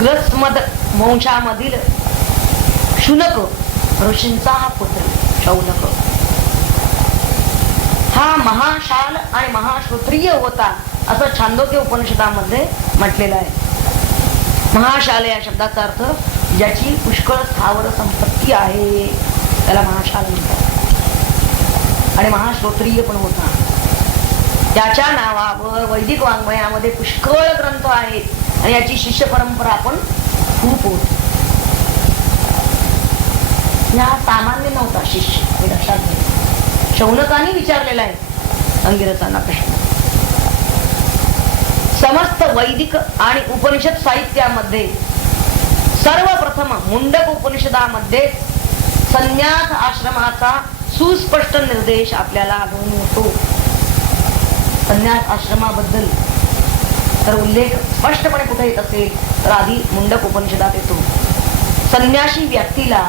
ग्रसमद वंशामधील शुनक ऋषींचा हा पुत्र शौनक हा महाशाल आणि महाश्रोत्रिय होता, असं छांदोग्य उपनिषदामध्ये म्हटलेलं आहे. महाशाल या शब्दाचा अर्थ ज्याची पुष्कळ स्थावर संपत्ती आहे त्याला महाशाल म्हणतात. आणि महाश्रोत्रिय पण होता. त्याच्या नावावर वैदिक वाङ्मयामध्ये पुष्कळ ग्रंथ आहेत आणि याची शिष्य परंपरा पण खूप होती. हा सामान्य नव्हता शिष्य, हे लक्षात घ्या. शौनकाने विचारलेला आहे अंगिरसांना प्रश्न. समस्त वैदिक आणि उपनिषद साहित्यामध्ये सर्वप्रथम मुंडक उपनिषदामध्ये संन्यास आश्रमाचा सुस्पष्ट निर्देश आपल्याला आढळून येतो. संन्यास आश्रमाबद्दल तर उल्लेख स्पष्टपणे कुठे येत असेल तर आधी मुंडक उपनिषदात येतो. संन्यासी व्यक्तीला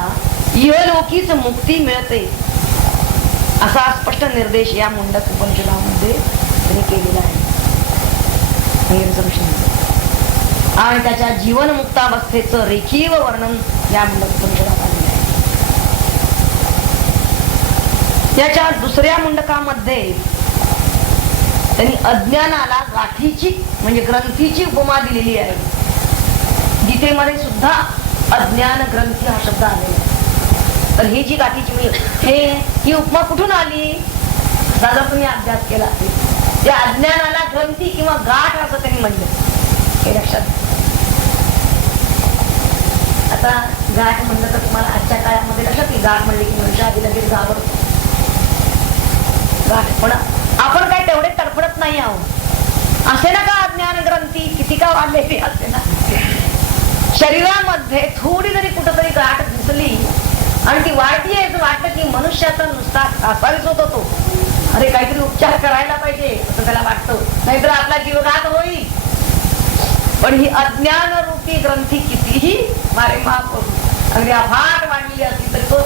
इहलोकीच मुक्ती मिळते असा स्पष्ट निर्देश या मुंडक उपनिषदामध्ये त्यांनी केलेला आहे. आणि त्याच्या जीवनमुक्तावस्थेचं रेखीव वर्णन या मुंडक उपनिषदात आलेलं आहे. याच्या दुसऱ्या मुंडकामध्ये त्यांनी अज्ञानाला गाठीची म्हणजे ग्रंथीची उपमा दिलेली आहे. गीतेमध्ये सुद्धा अज्ञान ग्रंथी हा शब्द आलेला आहे. तर ही जी गाठीची ही उपमा कुठून आली, जर तुम्ही अभ्यास केला असेल, या अज्ञानाला ग्रंथी किंवा गाठ असं त्यांनी म्हणलं, हे लक्षात. आता गाठ म्हणलं तर तुम्हाला आजच्या काळामध्ये लक्षात येईल, गाठ म्हणले की मनुष्य आधी लगेच घाबरतो. गाठ पण आपण काय तेवढे तडफडत नाही आहोत. असे ना का अज्ञान ग्रंथी किती का वाढलेली असे ना, शरीरामध्ये थोडी जरी कुठंतरी गाठ दिसली आणि ती वाढती आहे, वाटलं की मनुष्याचा नुसता असावीच होतो तो, अरे काहीतरी उपचार करायला पाहिजे असं त्याला वाटतं, नाहीतर आपला जीवघात होईल. पण ही अज्ञान रूपी ग्रंथी कितीही मारे माफ करू अगदी अफाट वाढली असली तरी तो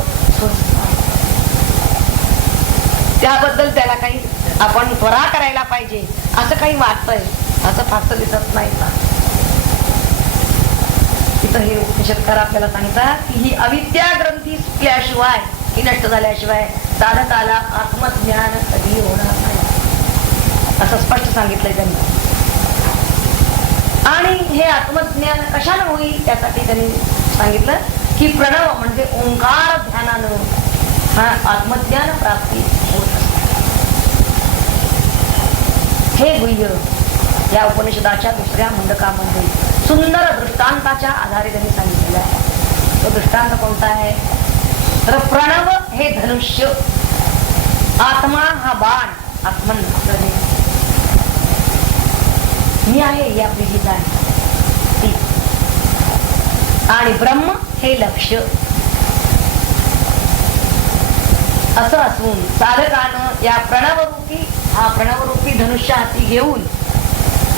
त्याबद्दल त्याला काही आपण त्वरा करायला पाहिजे असं काही वाटतंय असं फास्ट दिसत नाही का? तिथं हे उपनिषदकार आपल्याला सांगतात की ही अविद्या ग्रंथी सुटल्याशिवाय ही नष्ट झाल्याशिवाय साधकाला आत्मज्ञान कधी होणार नाही असं स्पष्ट सांगितलंय त्यांनी. आणि हे आत्मज्ञान कशाला होईल त्यासाठी त्यांनी सांगितलं की प्रणव म्हणजे ओंकार ध्यानानं हा आत्मज्ञान प्राप्ती होत असते. हे गुह्य या उपनिषदाच्या दुसऱ्या मुंडकामध्ये सुंदर दृष्टांताच्या आधारे त्यांनी सांगितलेलं आहे. तो दृष्टांत कोणता आहे तर प्रणव हे धनुष्य, आत्मा हा बाण, आत्मन मी आहे ही आपली गीता आहे, आणि ब्रह्म हे लक्ष्य असं असून साधकानं या प्रणवरूपी धनुष्य हाती घेऊन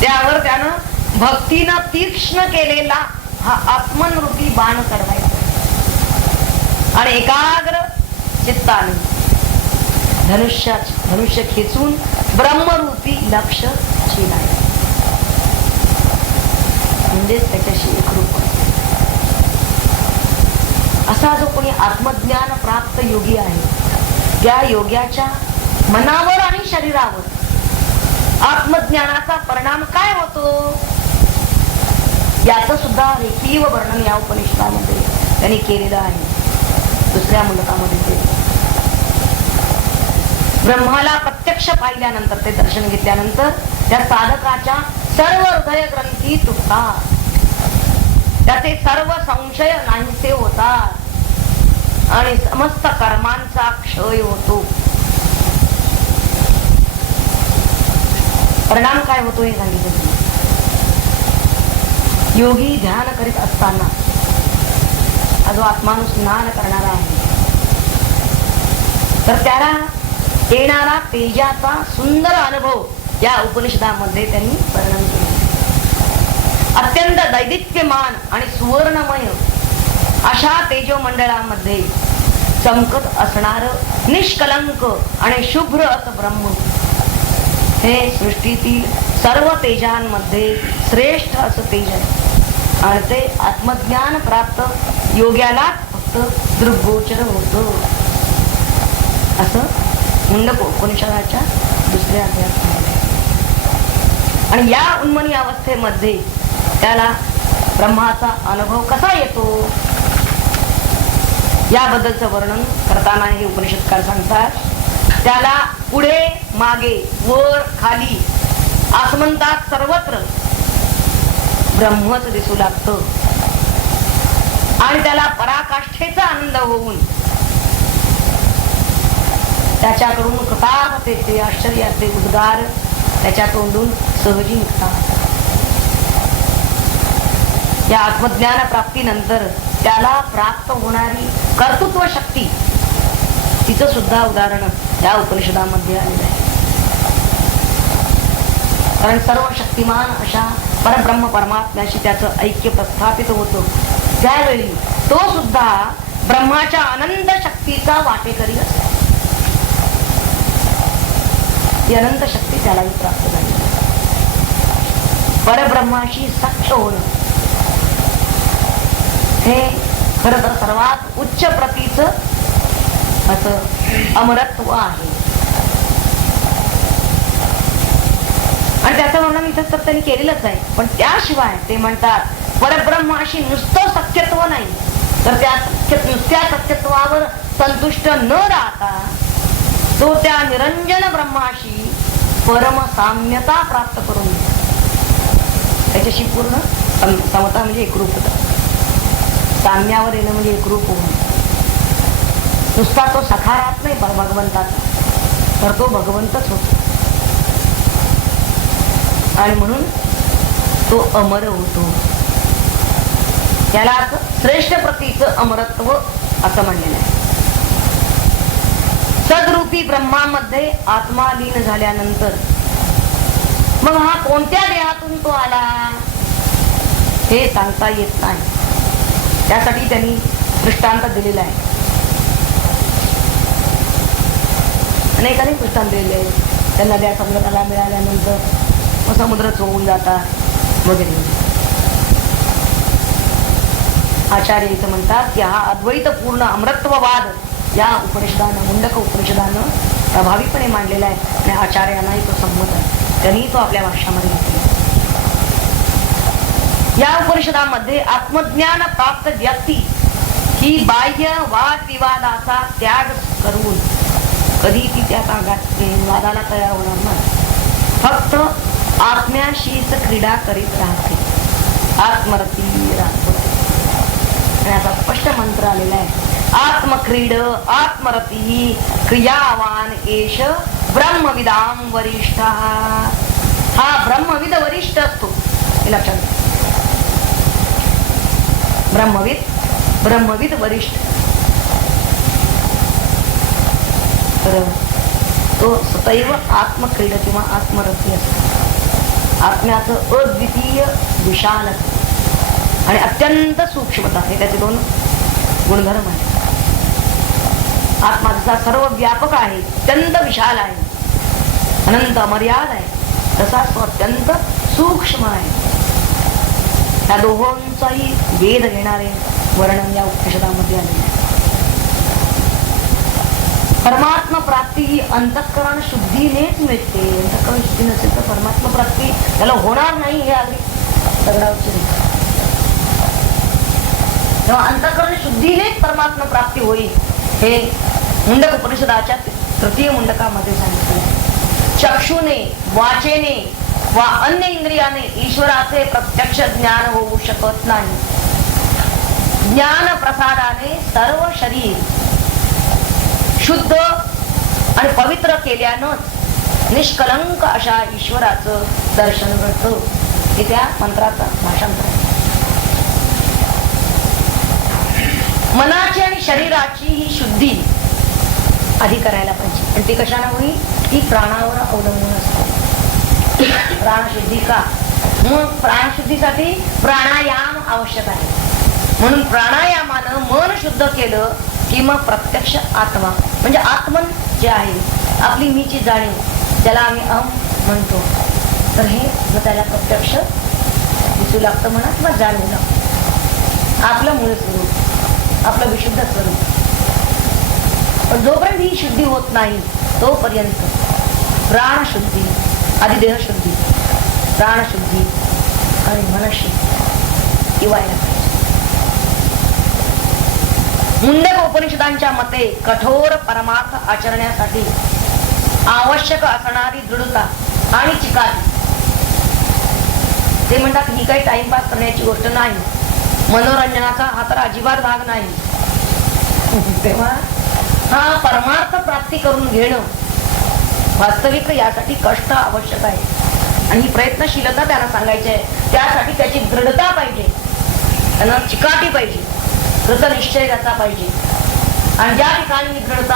त्यावर त्यानं भक्तीनं तीक्ष्ण केलेला हा आत्मनरूपी बाण चढवायचा आणि एकाग्र चित्ताने धनुष्य खेचून ब्रह्मरूपी लक्ष्य छेदायचं म्हणजेच त्याच्याशी एकरूप असा जो कोणी आत्मज्ञान प्राप्त योगी आहे त्या योग्याच्या मनावर आणि शरीरावर आत्मज्ञानाचा परिणाम काय होतो याचं सुद्धा रेखीव वर्णन या उपनिषदामध्ये त्यांनी केलेलं आहे. दुसऱ्या मुंडकामध्ये ते ब्रह्माला प्रत्यक्ष पाहिल्यानंतर ते दर्शन घेतल्यानंतर त्या साधकाच्या सर्व हृदय ग्रंथी तुटतात, त्याचे सर्व संशय नाहीसे होतात आणि समस्त कर्मांचा क्षय होतो. परिणाम काय होतो हे सांगितलं. योगी ध्यान करीत असताना हा जो आत्मानुस्नान करणारा आहे तर त्याला येणारा तेजाचा सुंदर अनुभव या उपनिषदामध्ये त्यांनी वर्णन केले. अत्यंत दैदिप्यमान आणि सुवर्णमय अशा तेजोमंडळामध्ये चमकत असणार निष्कलंक आणि शुभ्र असं ब्रह्म हे सृष्टीतील सर्व तेजांमध्ये श्रेष्ठ असं तेज आहे आणि ते आत्मज्ञान प्राप्त योग्याला फक्त दृग्गोचर होतं असं मुंडक उपनिषदाच्या दुसऱ्या अध्यायात. आणि या उन्मनी अवस्थेमध्ये त्याला ब्रह्माचा अनुभव कसा येतो याबद्दलचं वर्णन करताना हे उपनिषदकार सांगतात. त्याला पुढे मागे वर खाली आसमंतात सर्वत्र ब्रह्मच दिसू लागतं आणि त्याला पराकाष्ठेचा आनंद होऊन त्याच्याकडून कृतार्थतेचे आश्चर्याचे उद्गार त्याच्या तोंडून सहजी निघतात. या आत्मज्ञान प्राप्तीनंतर त्याला प्राप्त होणारी कर्तृत्व शक्ती तिचं सुद्धा उदाहरण या उपनिषदामध्ये आलेलं आहे. कारण सर्व शक्तिमान अशा परब्रह्म परमात्म्याशी त्याचं ऐक्य प्रस्थापित होतं त्यावेळी तो सुद्धा ब्रह्माच्या अनंत शक्तीचा वाटेकरी असतो. ती अनंत शक्ती त्यालाही प्राप्त झाली. परब्रह्माशी सख्य होणं हे खरं तर सर्वात उच्च प्रतीचं असं अमरत्व आहे. आणि त्याचं वर्णन इथं तर त्यांनी केलेलंच आहे. पण त्याशिवाय ते म्हणतात परब्रह्माशी नुसतं सख्यत्व नाही तर त्या नुसत्या सख्यत्वावर संतुष्ट न राहता तो त्या निरंजन ब्रह्माशी परम साम्यता प्राप्त करून त्याच्याशी पूर्ण समता म्हणजे एकरूपता. साम्यावर येणं म्हणजे एकरूप होणं. नुसता तो सखा राहत नाही भगवंताचा तर तो भगवंतच होतो आणि म्हणून तो अमर होतो. त्याला श्रेष्ठ प्रतीचं अमरत्व असं म्हणलेलं आहे. सद्रूपी ब्रह्मामध्ये आत्मा लीन झाल्यानंतर मग हा कोणत्या देहातून तो आला हे सांगता येत नाही. त्यासाठी त्यांनी दृष्टांत दिलेला आहे. अनेकाने दृष्टांत दिलेले आहे. त्यांना त्या समुद्राला मिळाल्यानंतर मग समुद्र चोळून जातात वगैरे. आचार्य इथं म्हणतात की हा अद्वैत पूर्ण अमृतत्ववाद या उपनिषदानं, मुंडक उपनिषदानं प्रभावीपणे मांडलेला आहे आणि आचार्यांनाही तो संमत आहे. त्यांनी तो आपल्या भाष्यामध्ये घेतला. या उपनिषदामध्ये आत्मज्ञान प्राप्त व्यक्ती ही बाह्य वादविवादाचा त्याग करून कधी ती त्या वादाला तयार होणार नाही. फक्त आत्म्याशीच क्रीडा करीत राहते, आत्मरती राहते. आणि असा स्पष्ट मंत्र आलेला आहे. आत्मक्रीड आत्मरती क्रियावान एष ब्रह्मविदाम वरिष्ठ. हा ब्रह्मविद वरिष्ठ असतो, हे लक्षात घ्या. ब्रह्मविद वरिष्ठ. तर तो सदैव आत्मक्रीड किंवा आत्मरती असतो. आत्म्याचं अद्वितीय विशाल आणि अत्यंत सूक्ष्मता हे त्याचे दोन गुणधर्म आहेत. आत्मा जसा सर्व व्यापक आहे, अत्यंत विशाल आहे, अनंत अमर्याद आहे, तसा तो अत्यंत सूक्ष्म आहे. त्या दोहोंचाही वेध घेणारे वर्णन या उपनिषदामध्ये आलेले आहे. परमात्मा प्राप्ती ही अंतःकरण शुद्धीनेच मिळते. अंतःकरण शुद्धी नसेल तर परमात्मा प्राप्ती त्याला होणार नाही, हे अगदी दगडावरची. तेव्हा अंतःकरण शुद्धीनेच परमात्मा प्राप्ती होईल हे मुंडक उपनिषदाच्या तृतीय मुंडकामध्ये सांगितले. चक्षुने, वाचेने वा अन्य इंद्रियाने ईश्वराचे प्रत्यक्ष ज्ञान होऊ शकत नाही. ज्ञान प्रसादाने सर्व शरीर शुद्ध आणि पवित्र केल्यानंच निष्कलंक अशा ईश्वराचं दर्शन घडतं. हे त्या मंत्राचा भाषांतर आहे. मनाची आणि शरीराची ही शुद्धी आधी करायला पाहिजे. आणि ती कशाने होईल? ती प्राणावर अवलंबून असते. प्राणशुद्धी का? मग प्राणशुद्धीसाठी प्राणायाम आवश्यक आहे. म्हणून प्राणायामानं मन शुद्ध केलं की मग प्रत्यक्ष आत्मा म्हणजे आत्मन जे आहे, आपली मीची जाणीव, ज्याला आम्ही अहम म्हणतो, तर हे मग त्याला प्रत्यक्ष दिसू लागतं म्हणा किंवा जाणवू लागतं. आपलं मूळ स्वरूप, आपलं विशुद्ध स्वरूप. पण जोपर्यंत ही शुद्धी होत नाही तोपर्यंत प्राणशुद्धी, आधी देहशुद्धी, प्राणशुद्धी आणि मनशुद्धी व्हायला पाहिजे. मुंडक उपनिषदांच्या मते कठोर परमार्थ आचरण्यासाठी आवश्यक असणारी दृढता आणि चिकाटी. ते म्हणतात ही काही टाइमपास करण्याची गोष्ट नाही, मनोरंजनाचा हा तर अजिबात भाग नाही. तेव्हा हा परमार्थ प्राप्ती करून घेणं वास्तविक यासाठी कष्ट आवश्यक आहे आणि ही प्रयत्नशीलता त्यांना सांगायची आहे. त्यासाठी त्याची दृढता पाहिजे, त्यांना चिकाटी पाहिजे, कृतनिश्चय त्याचा पाहिजे. आणि ज्या ठिकाणी दृढता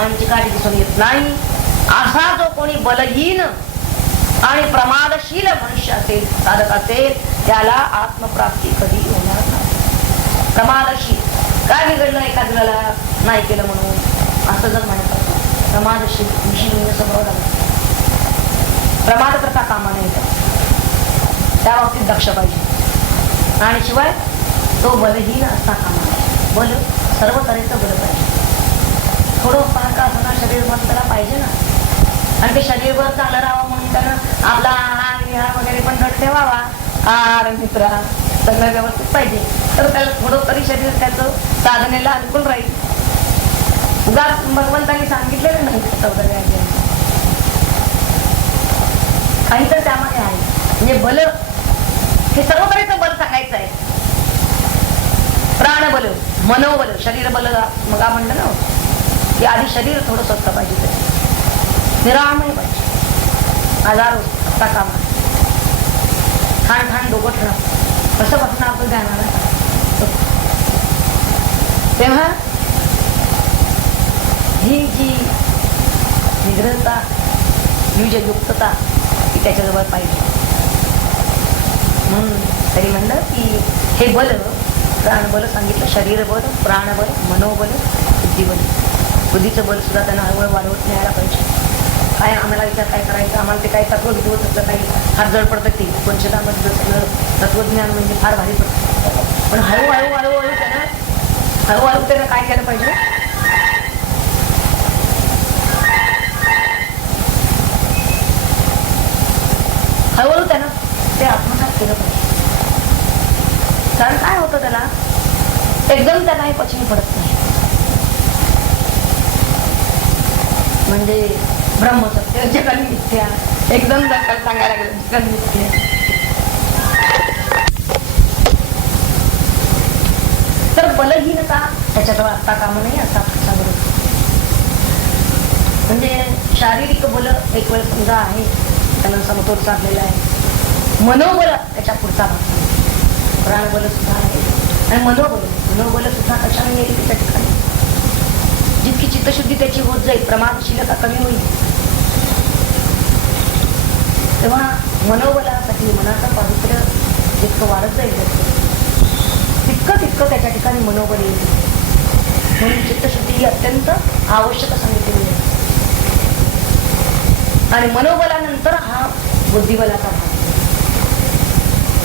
आणि चिकाटी दिसून येत नाही असा जो कोणी बलहीन आणि प्रमादशील मनुष्य असेल, साधक असेल, त्याला आत्मप्राप्ती कधी होणार नाही. प्रमादशील काय बिघडलं एखाद्याला नाही केलं म्हणून असं जर म्हणत असतो, प्रमादशील विषय समोर प्रमाद करता कामा नाही, त्या बाबतीत दक्ष पाहिजे. आणि शिवाय तो बलहीन असता कामा नये. बल सर्व तऱ्हेचं बल पाहिजे. थोडं फार का असणार शरीर बल त्याला पाहिजे ना. आणि ते शरीरभर चाललं राहावं म्हणून त्यानं आपला आहार विहार वगैरे पण घट ठेवावा. आहार मित्रा सगळं व्यवस्थित पाहिजे, तर त्याला थोडं तरी शरीर त्याचं साधनेला अनुकूल राहील. उगाच भगवंतांनी सांगितलेलं नाही काही तर त्यामध्ये आहे. म्हणजे बल हे सर्व तऱ्हेचं बल सांगायचं आहे. प्राणबल, मनोबल, शरीर बल मग म्हणलं ना की आधी शरीर थोडं स्वस्त पाहिजे, निरामय पाहिजे, आजार असता कामा. ठाण ठाण डोकं ठेवणं कसं बसणं आपलं ध्यानाला. तेव्हा ही जी निग्रहता, ही जी युक्तता ती त्याच्याजवळ पाहिजे. म्हणून तरी म्हणलं की हे बल, प्राणबल सांगितलं, शरीर बल, प्राणबल, मनोबल, बुद्धिबल. बुद्धीचं बल सुद्धा त्यांना हळूहळू वाढवत न्यायला पाहिजे. काय आम्हाला विचार काय करायचं, आम्हाला ते काय तत्व विधवत असलं, काही हात जड पडतं ते पंचदामध्ये सगळं तत्वज्ञान म्हणजे फार भारी पडतं. पण हळूहळू त्यानं काय केलं पाहिजे, हळूहळू त्यानं ते आत्मसात केलं पाहिजे. कारण काय होतं त्याला एकदम त्याला हे पचनी पडत नाही. म्हणजे ब्रह्मसत्य जगाली मिथ्या, एकदम जगाला सांगायला गेलं जगाली मिथ्या. तर बलहीनता त्याच्याजवळ आता कामा नाही असा सांगतो. म्हणजे शारीरिक बल एक वेळ समजा आहे, त्यानं समतोल साधलेला आहे. मनोबल त्याच्या पुढचा भाग, प्राणबल सुद्धा आहे आणि मनोबल सुद्धा कशाने येईल त्याच्या ठिकाणी. जितकी चित्तशुद्धी त्याची होत जाईल, प्रमादशीलता कमी होईल, तेव्हा मनोबलासाठी मनाचं पावित्र्य जितकं वाढत जाईल तितकं त्याच्या ठिकाणी मनोबल येईल. म्हणून चित्तशुद्धी ही अत्यंत आवश्यक सांगितलेली आहे. आणि मनोबलानंतर हा बुद्धिबलाचा भाग.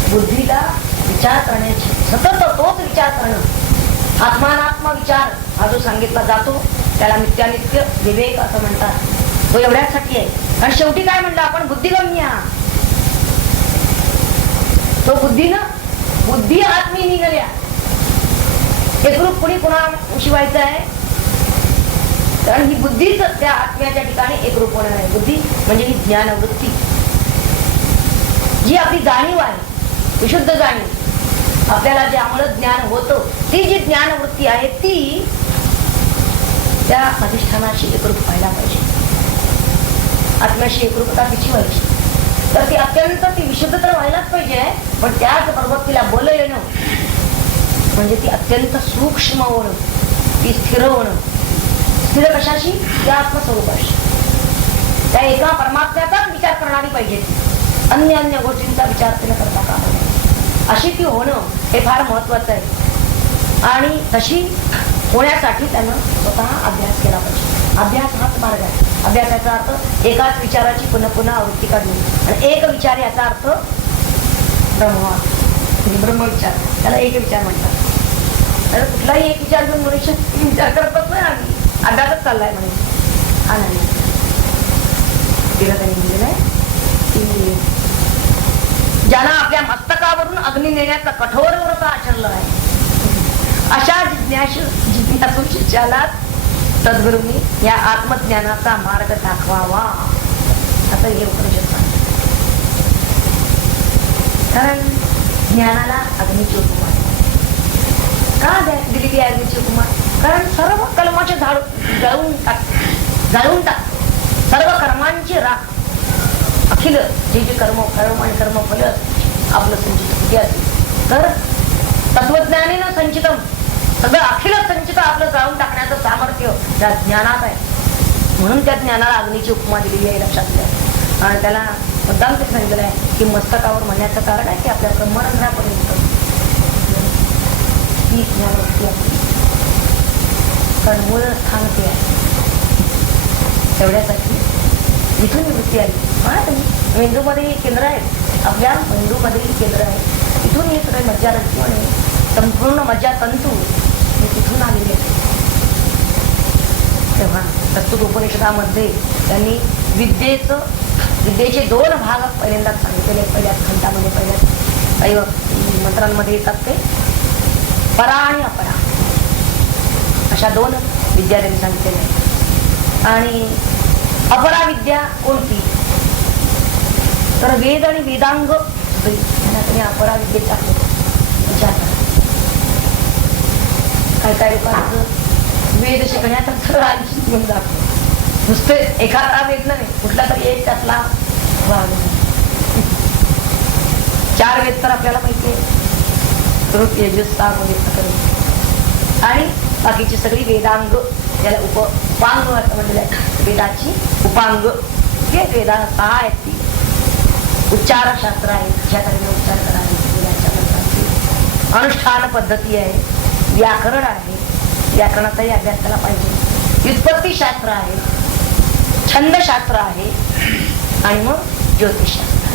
बुद्धीला विचार करण्याची, सतत तोच विचार करणं, आत्मानात्म विचार हा जो सांगितला जातो त्याला नित्यानित्य विवेक असं म्हणतात. तो एवढ्यासाठी आहे. आणि शेवटी काय म्हणलं आपण, बुद्धिगम्य. तो बुद्धी आत्मी निघाल्या. एकरूप कुणी कुणाशी व्हायचं आहे, कारण ही बुद्धीच त्या आत्म्याच्या ठिकाणी एकरूप होणार आहे. बुद्धी म्हणजे ही ज्ञानवृत्ती, जी आपली जाणीव आहे, विशुद्ध जाणीव, आपल्याला ज्यामुळे ज्ञान होतं, ती जी ज्ञानवृत्ती आहे ती त्या अधिष्ठानाशी एकरूप व्हायला पाहिजे. आत्म्याशी एकरूपता तिची व्हायची, तर ती अत्यंत ती विशुद्ध तर व्हायलाच पाहिजे. पण त्याचबरोबर तिला बल येणं म्हणजे ती अत्यंत सूक्ष्म होणं, ती स्थिर होणं. स्थिर कशाशी, त्या आत्मस्वरूपाशी, त्या एका परमात्म्याचाच विचार करणारी पाहिजे. अन्य गोष्टींचा विचार तिला करता कामा नये. अशी ती होणं हे फार महत्वाचं आहे. आणि तशी होण्यासाठी त्यानं स्वतः अभ्यास केला पाहिजे. अभ्यास हाच मार्ग आहे. अभ्यासाचा अर्थ एकाच विचाराची पुन्हा आवृत्ती काढणे, आणि एक विचार याचा अर्थ ब्रह्मविचार, त्याला एक विचार म्हणतात. तर कुठलाही एक विचार घेऊन मनुष्य विचार करतच नाही, आम्ही अभ्यासच चाललाय म्हणे. हा नाही, तिला त्यांनी म्हणलेलं आहे की ज्यांना आपल्या मस्तकावरून अग्नी नेण्याचा कठोर व्रत आचरलं आहे, अशा जिज्ञासू शिष्याला सद्गुरूंनी या आत्मज्ञानाचा मार्ग दाखवावा, असं हे उपनिषद सांगते. कारण ज्ञानाला अग्नीची उपमा का दिलेली आहे? अग्नीची उपमा कारण सर्व कलमाचे झाड जाळून टाक, सर्व कर्मांची राख, अखिल जे कर्म आणि कर्मफल आपलं संचित किती असेल, तर तत्वज्ञानीनं संचितम, सगळं अखिल संचित आपलं जाळून टाकण्याचं सामर्थ्य त्या ज्ञानात आहे. म्हणून त्या ज्ञानाला अग्नीची उपमा दिलेली आहे, लक्षात घ्या. आणि त्याला मुद्दाम ते सांगितलं आहे की मस्तकावर म्हणण्याचं कारण आहे की आपल्या ब्रह्मरंध्रापर्यंत ही ज्ञानवृत्ती आहे, कारण मूळ स्थान ते आहे. तेवढ्यासाठी इथून वृत्ती आली. तुम्ही मेंदूमध्ये केंद्र आहेत, आपल्या मेंदूमध्ये केंद्र आहे, इथून हे सगळे मज्जारंतू आणि संपूर्ण मज्जातंतू हे तिथून आलेले आहेत. तेव्हा प्रस्तुत उपनिषदामध्ये त्यांनी विद्येचे 2 भाग पहिल्यांदाच सांगितलेले. पहिल्याच खंडामध्ये, पहिल्याच काही मंत्रांमध्ये येतात ते परा आणि अपरा, अशा 2 विद्या त्यांनी सांगितलेल्या आहेत. आणि अपरा विद्या कोणती, तर वेद आणि वेदांग त्यांनी अपरा विद्येत टाकले. विचार करा, काय लोकांचं वेद शिकण्याचा तर घेऊन जातो, नुसते एखादा वेद नाही, कुठला तरी एक त्यातला भाग. 4 वेद तर आपल्याला माहिती आहे, आणि बाकीची सगळी वेदांग, त्याला उपांग असं म्हणलेलं आहे. वेदाची उपांग हे वेदा 6 आहेत, ती उच्चार शास्त्र आहे, ज्या तऱ्हेने उच्चार करावे, अनुष्ठान पद्धती आहे, व्याकरण आहे, व्याकरणाचाही अभ्यास केला पाहिजे, व्युत्पत्तीशास्त्र आहे, छंदशास्त्र आहे आणि मग ज्योतिषशास्त्र आहे.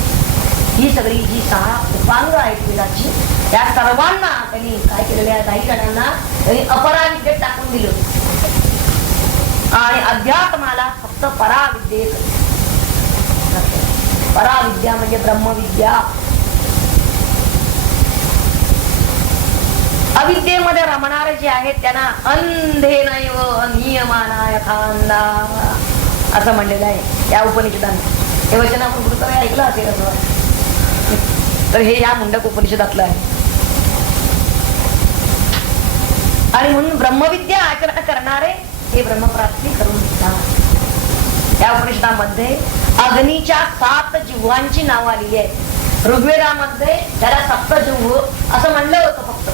ही सगळी जी 6 उपांग आहेत वेदाची, त्या सर्वांना त्यांनी काय केलेल्या 10 जणांना त्यांनी अपराविद्येत टाकून दिलं आणि अध्यात्माला फक्त पराविद्येत. पराविद्या म्हणजे ब्रह्मविद्या. अविद्येमध्ये रमणारे जे आहेत त्यांना अंधे नैव नियमानाय खांदा असं म्हणलेलं आहे या उपनिषदांनी. हे वचन आपण कुठं ऐकलं असेल असं वाटतं. तर हे या मुंडक उपनिषदातलं आहे. आणि म्हणून ब्रह्मविद्या आचरण करणारे हे ब्रह्मप्राप्ती करून घेतात. या उपनिषदामध्ये अग्नीच्या 7 जिव्हांची नावं आलेली आहेत. ऋग्वेदामध्ये त्याला सप्तजिव्ह असं म्हणलं होतं फक्त,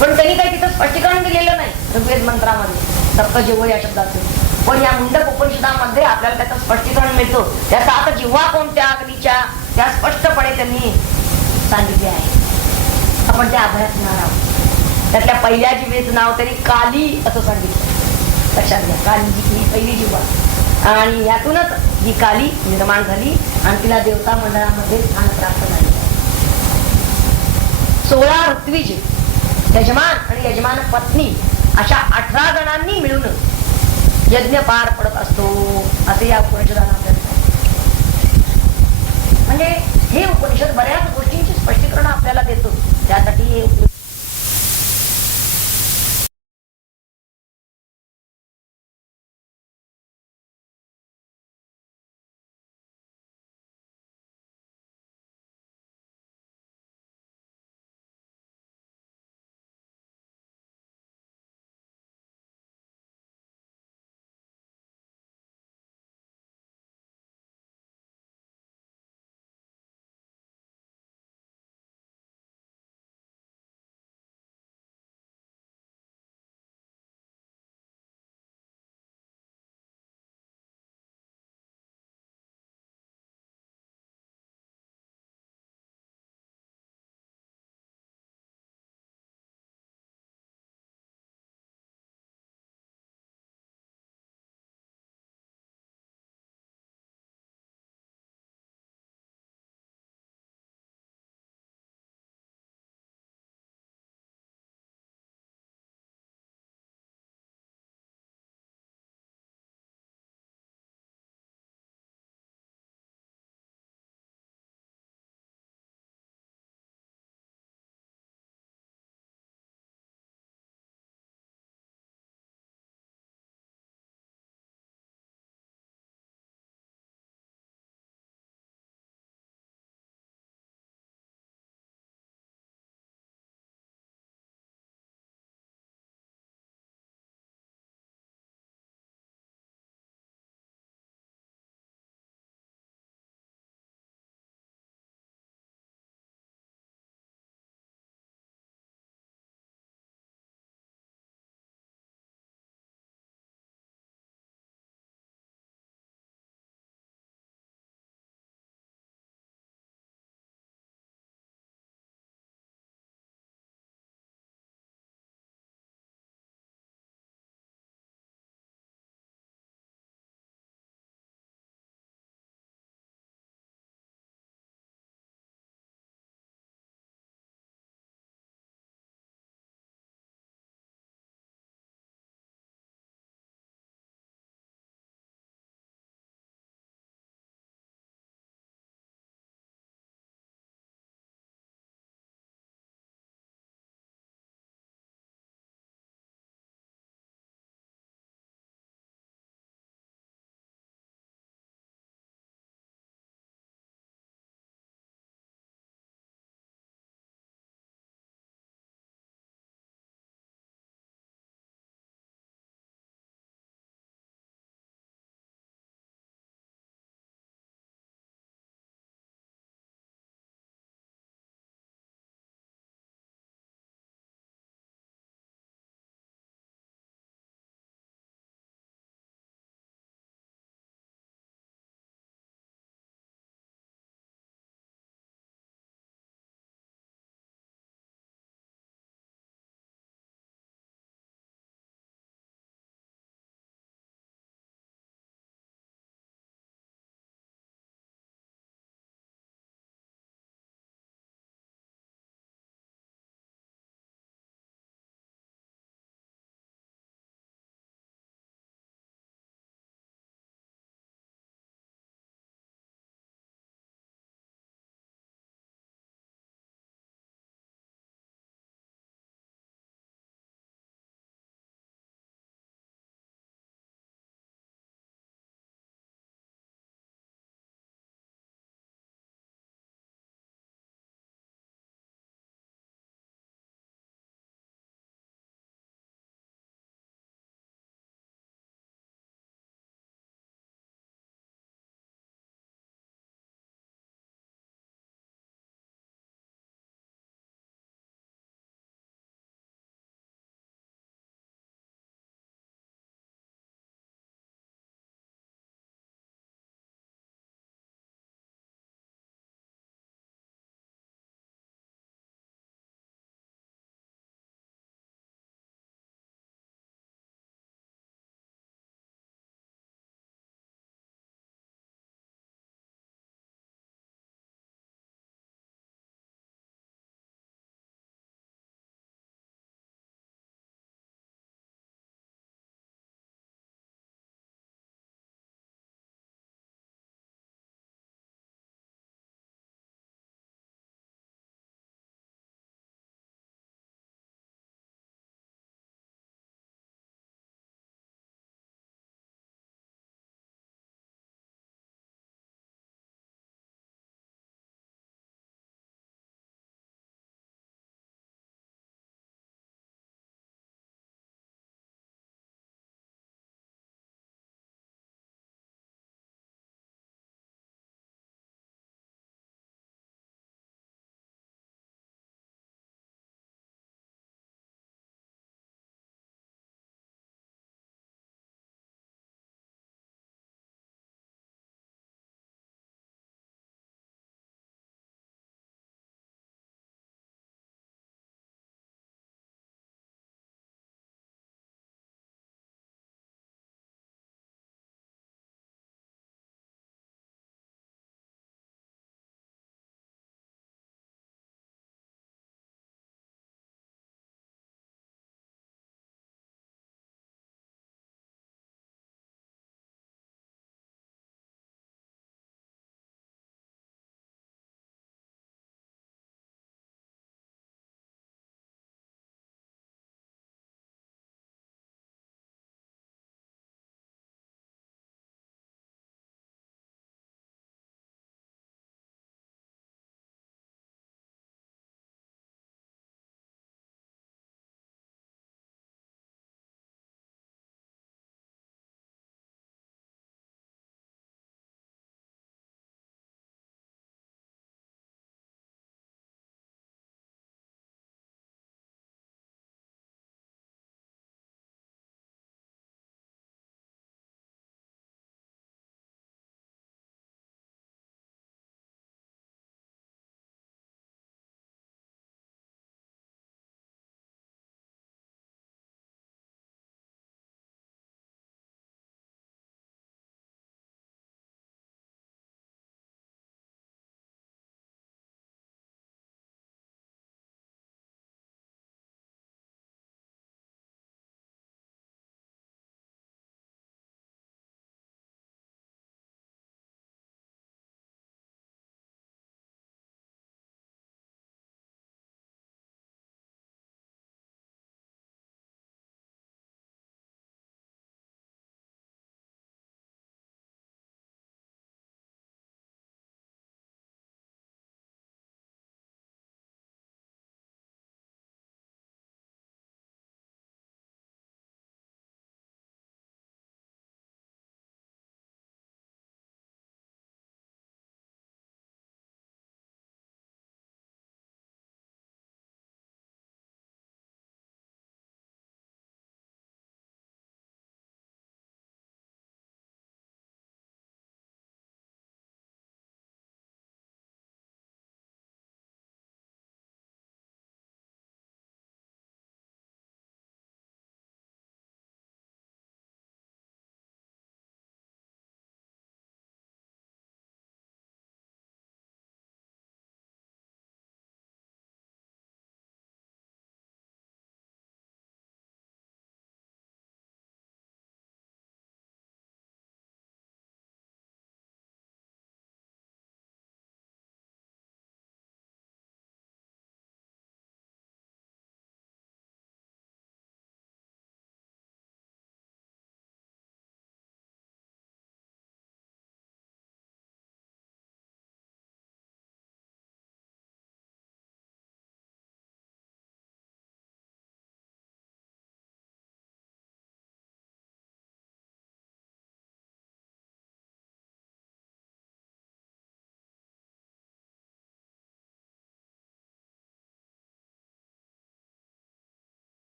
पण त्यांनी काही तिथं स्पष्टीकरण दिलेलं नाही ऋग्वेद मंत्रामध्ये सप्तजिव्ह या शब्दाचं. पण या मुंडक उपनिषदामध्ये आपल्याला त्याचं स्पष्टीकरण मिळतो. त्या 7 जिव्हा कोणत्या अग्नीच्या त्या स्पष्टपणे त्यांनी सांगितले आहे. आपण त्या अभ्यासणार आहोत. त्यातल्या पहिल्या जिव्हेचं नाव त्यांनी काली असं सांगितलं. लक्षात घ्या, काली ही पहिली जिव्हा आणि यातूनच ही काली निर्माण झाली आणि तिला देवता मंडळामध्ये स्थान प्राप्त झाले. 16 ऋत्विज, यजमान आणि यजमान पत्नी अशा 18 जणांनी मिळून यज्ञ पार पडत असतो असे या उपनिषदाला आपल्याला. म्हणजे हे उपनिषद बऱ्याच गोष्टींची स्पष्टीकरण आपल्याला देतो. त्यासाठी हे